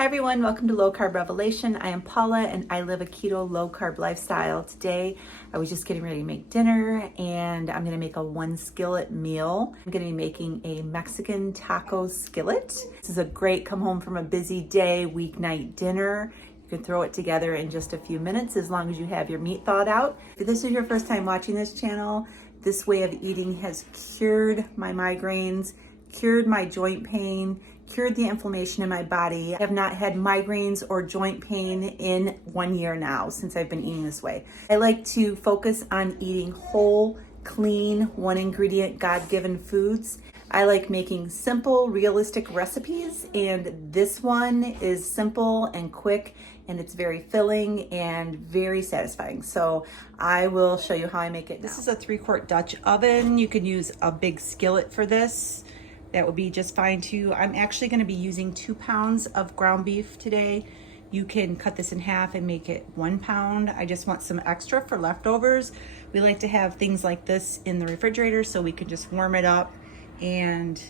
Hi everyone, welcome to Low Carb Revelation. I am Paula and I live a keto low carb lifestyle. Today I was just getting ready to make dinner and I'm going to make a one skillet meal. I'm going to be making a Mexican taco skillet. This is a great come home from a busy day weeknight dinner. You can throw it together in just a few minutes as long as you have your meat thawed out. If this is your first time watching this channel, this way of eating has cured my migraines, cured my joint pain, cured the inflammation in my body. I have not had migraines or joint pain in 1 year now since I've been eating this way. I like to focus on eating whole, clean, one ingredient, God-given foods. I like making simple, realistic recipes, and this one is simple and quick, and it's very filling and very satisfying. So I will show you how I make it now. This is a 3-quart Dutch oven. You can use a big skillet for this. That would be just fine too. I'm actually going to be using 2 pounds of ground beef today. You can cut this in half and make it 1 pound. I just want some extra for leftovers. We like to have things like this in the refrigerator so we can just warm it up and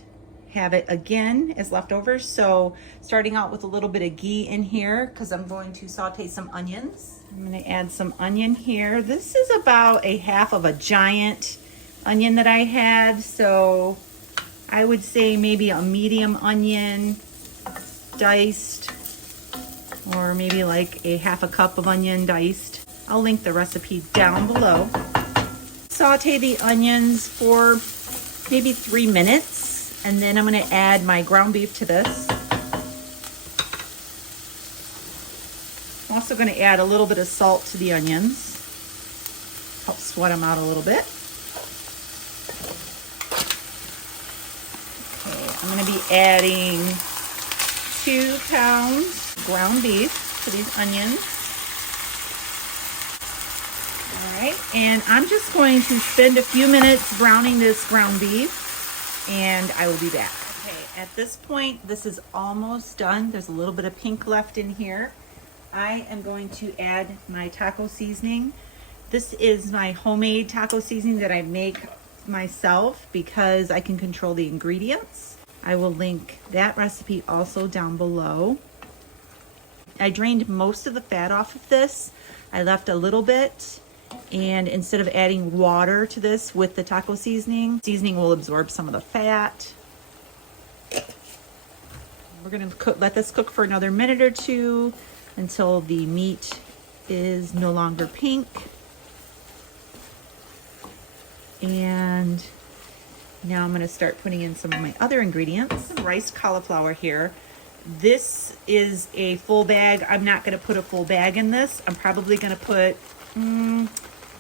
have it again as leftovers. So starting out with a little bit of ghee in here because I'm going to saute some onions. I'm going to add some onion here. This is about a half of a giant onion that I had. So I would say maybe a medium onion diced, or maybe like a half a cup of onion diced. I'll link the recipe down below. Saute the onions for maybe 3 minutes, and then I'm going to add my ground beef to this. I'm also going to add a little bit of salt to the onions. Help sweat them out a little bit. I'm going to be adding 2 pounds ground beef to these onions. All right, and I'm just going to spend a few minutes browning this ground beef, and I will be back. Okay, at this point, this is almost done. There's a little bit of pink left in here. I am going to add my taco seasoning. This is my homemade taco seasoning that I make myself because I can control the ingredients. I will link that recipe also down below. I drained most of the fat off of this. I left a little bit, and instead of adding water to this with the taco seasoning will absorb some of the fat. We're gonna let this cook for another minute or two until the meat is no longer pink. And now I'm going to start putting in some of my other ingredients. Some riced cauliflower here. This is a full bag. I'm not going to put a full bag in this. I'm probably going to put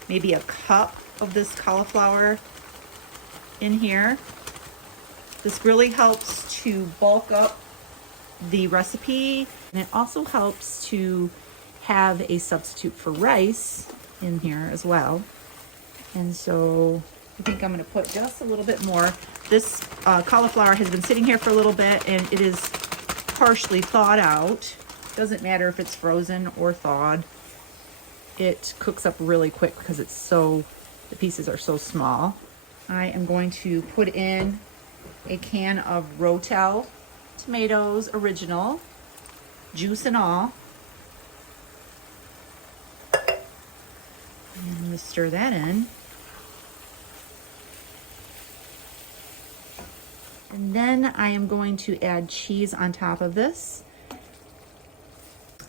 maybe a cup of this cauliflower in here. This really helps to bulk up the recipe, and it also helps to have a substitute for rice in here as well. And so I think I'm going to put just a little bit more. This cauliflower has been sitting here for a little bit, and it is partially thawed out. Doesn't matter if it's frozen or thawed. It cooks up really quick because the pieces are so small. I am going to put in a can of Rotel tomatoes, original, juice and all. And I'm going to stir that in. And then I am going to add cheese on top of this.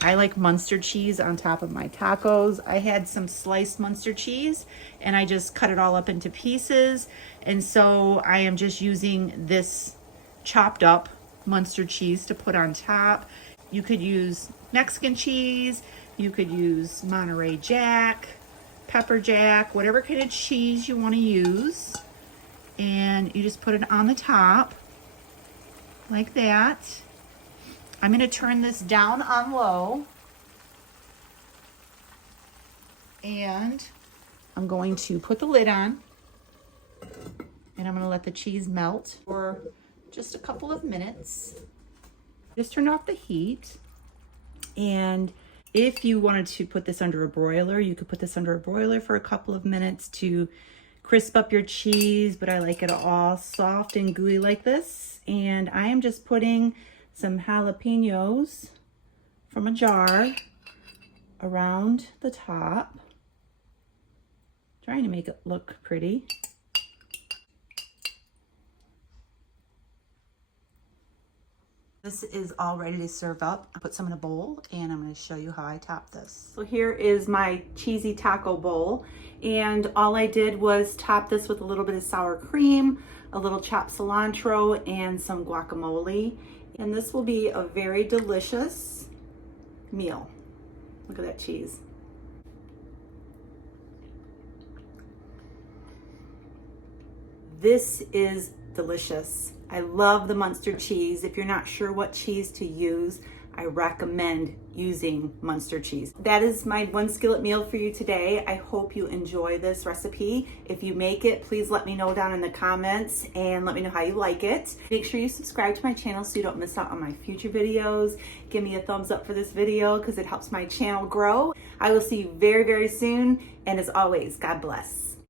I like Munster cheese on top of my tacos. I had some sliced Munster cheese and I just cut it all up into pieces. And so I am just using this chopped up Munster cheese to put on top. You could use Mexican cheese. You could use Monterey Jack, pepper jack, whatever kind of cheese you want to use. And you just put it on the top like that. I'm going to turn this down on low, and I'm going to put the lid on, and I'm going to let the cheese melt for just a couple of minutes. Just turn off the heat, and if you wanted to put this under a broiler, you could put this under a broiler for a couple of minutes to crisp up your cheese, but I like it all soft and gooey like this. And I am just putting some jalapenos from a jar around the top, trying to make it look pretty. This is all ready to serve up. I put some in a bowl and I'm going to show you how I top this. So here is my cheesy taco bowl, and all I did was top this with a little bit of sour cream, a little chopped cilantro, and some guacamole. And this will be a very delicious meal. Look at that cheese. This is delicious. I love the Munster cheese. If you're not sure what cheese to use, I recommend using Munster cheese. That is my one skillet meal for you today. I hope you enjoy this recipe. If you make it, please let me know down in the comments and let me know how you like it. Make sure you subscribe to my channel so you don't miss out on my future videos. Give me a thumbs up for this video because it helps my channel grow. I will see you very, very soon. And as always, God bless.